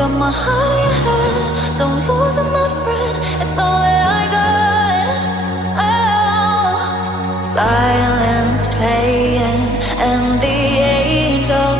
Got my heart in your head, don't lose it, my friend. It's all that I got. Oh, violence plays